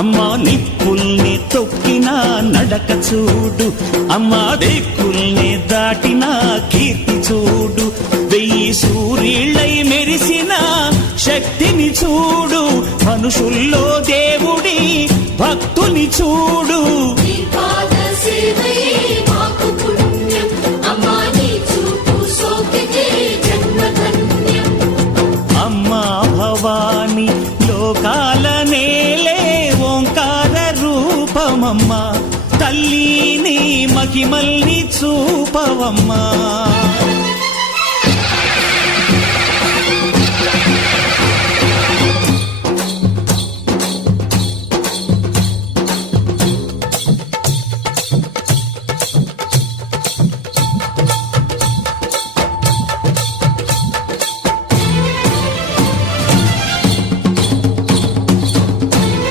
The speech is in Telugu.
అమ్మా నిప్పుల్ని తొక్కిన నడక చూడు, అమ్మా దిక్కుల్ని దాటిన కీర్తి చూడు, 1000 సూర్యుళ్ళై మెరిసిన శక్తిని చూడు, మనుషుల్లో దేవుడి భక్తుని చూడు. అమ్మా భవాని లోకాల నేలే ఓంకార రూపమమ్మా, తల్లిని మహిమల్ని చూపవమ్మా.